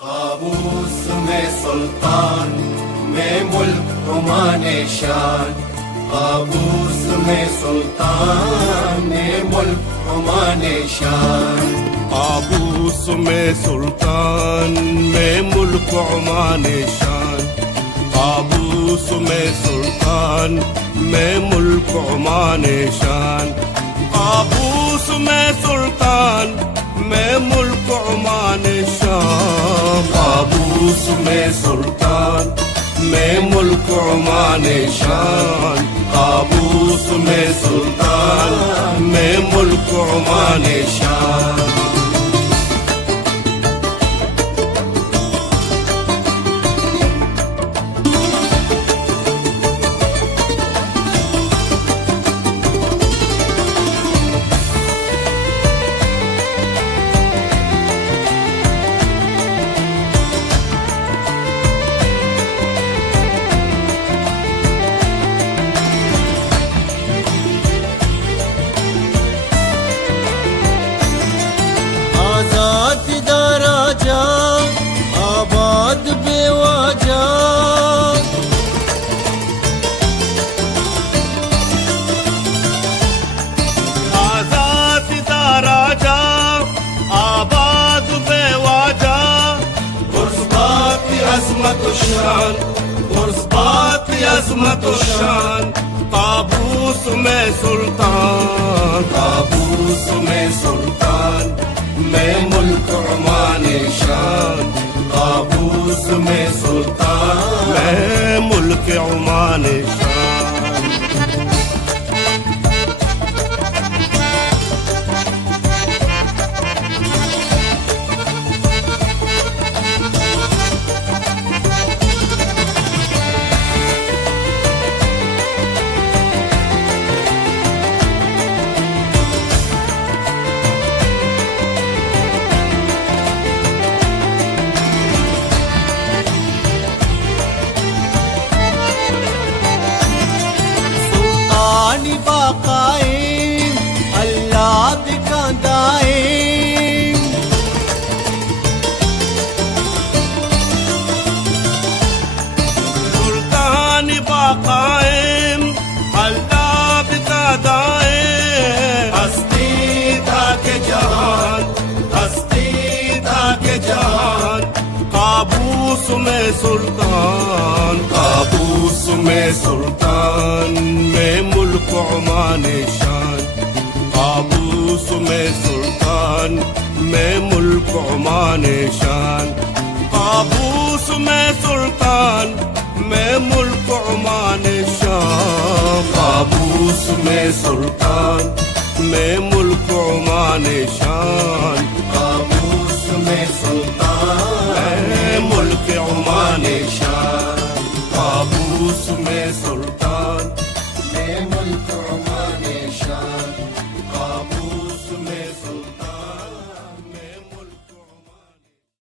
Qaboos में सुल्तान में मुल्क हुमाने शान, काबूस में सुल्तान में मुल्क हुमाने शान, काबूस में सुल्तान में मुल्क हुमाने शान, काबूस में सुल्तान में मुल्क हुमाने शान, काबूस में सुल्तान में मुल्क हुमाने शान, काबूस में सुल्तान में मुल्क हुमाने शान, काबूस में सुल्तान में मुल्क हुमाने शान। शान गुर्ज़बात अज़मत शान, काबूस में सुल्तान, काबूस में सुल्तान में मुल्क हुमाने शान, काबूस में सुल्तान में मुल्क हुमाने शान। काबूस में सुल्तान, काबूस में सुल्तान में मुल्क हुमाने शान, काबूस में सुल्तान में मुल्क हुमाने शान, काबूस में सुल्तान में मुल्क हुमाने शान, काबूस में सुल्तान में मुल्क हुमाने शान, काबूस में सुल्तान मुल्क हुमाने शान, काबूस में सुल्तान में मुल्क